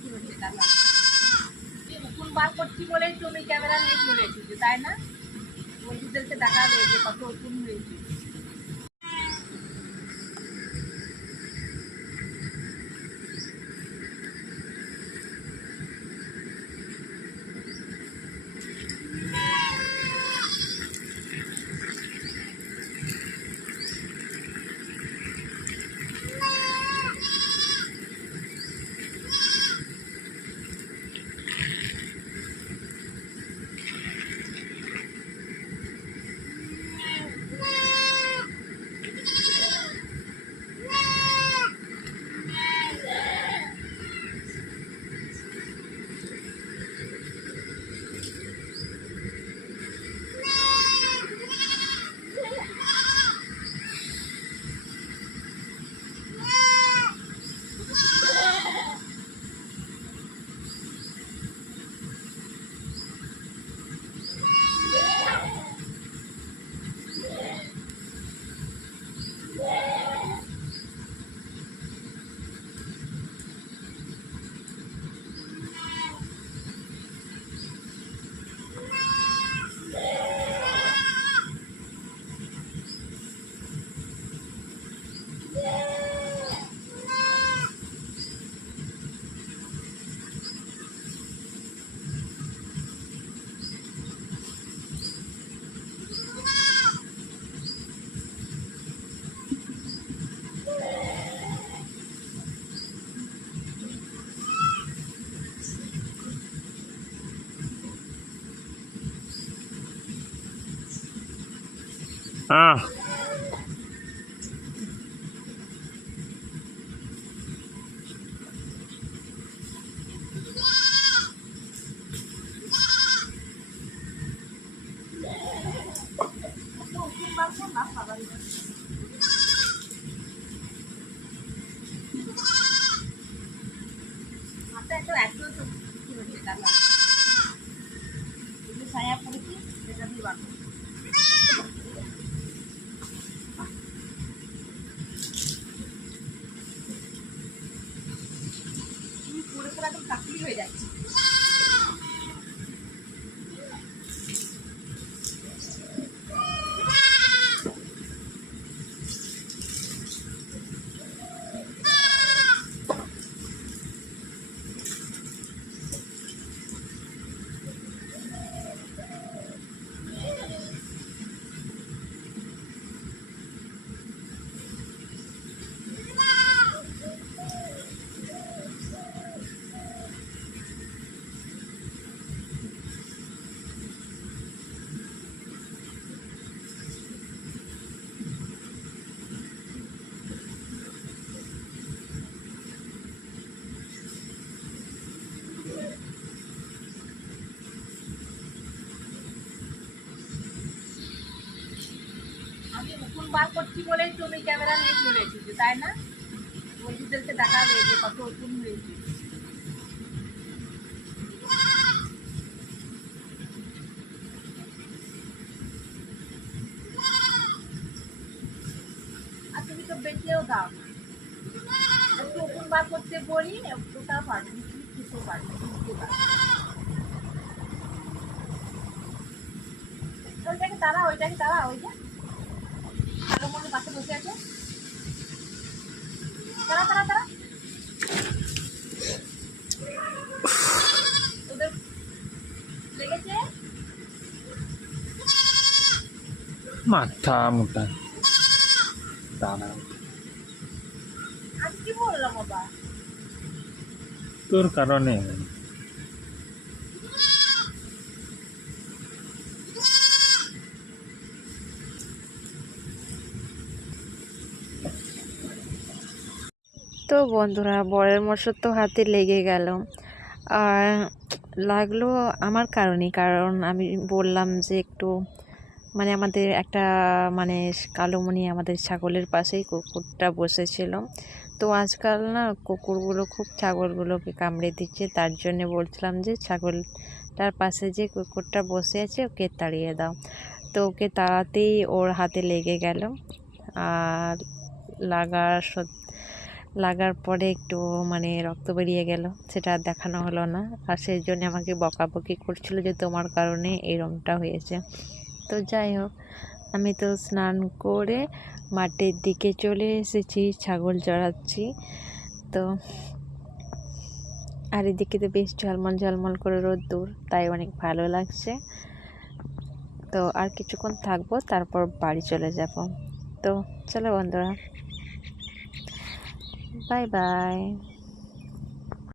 কি হচ্ছে দাদা, উকুন বার করছি বলেই তুমি ক্যামেরা নিয়ে চলে এসেছো, তাই না? বন্ধুদেরকে দেখাবে যে কত উকুন হয়েছে। ছায়া পড়েছি সেটা দিয়ে বার করছি। পড়ে পড়ে একদম কাকলি হয়ে যাচ্ছে। আমি উকুন বার করছি বলেই তুমি ক্যামেরা নিয়ে চলে এসেছো, তাই না? বন্ধুদেরকে দেখাবে যে কত উকুন হয়েছে। আর তুমি তো বেঁচেও দাও না। একটু উকুন বার করতে বলি, ওটাও পারবে, কিছু পারবে, ওইটাকে তারা, ওইটাকে তারা, ওই যে কালো মনে পাশে বসে আছে, তারা তারা তারা ওদের লেগেছে মাথা মোটা দানা। আমি কি বললাম বাবা? তোর কারণে তো বন্ধুরা, বরের মশার তো হাতে লেগে গেল। আর লাগলো আমার কারণেই, কারণ আমি বললাম যে একটু মানে আমাদের একটা মানে কালোমণি আমাদের ছাগলের পাশেই কুকুরটা বসেছিল। তো আজকাল না কুকুরগুলো খুব ছাগলগুলোকে কামড়ে দিচ্ছে, তার জন্য বলছিলাম যে ছাগলটার পাশে যে কুকুরটা বসে আছে ওকে তাড়িয়ে দাও। তো ওকে তাড়াতেই ওর হাতে লেগে গেল। আর লাগার লাগার পরে একটু মানে রক্ত বেরিয়ে গেল, সেটা আর দেখানো হলো না। আর সেই জন্য আমাকে বকাবকি করছিল যে তোমার কারণে এরমটা হয়েছে। তো যাই হোক, আমি তো স্নান করে মাঠের দিকে চলে এসেছি, ছাগল চড়াচ্ছি। তো আর এদিকে তো বেশ ঝলমল ঝলমল করে রোদ্দুর, তাই অনেক ভালো লাগছে। তো আর কিছুক্ষণ থাকবো, তারপর বাড়ি চলে যাব। তো চলো বন্ধুরা, বাই বাই।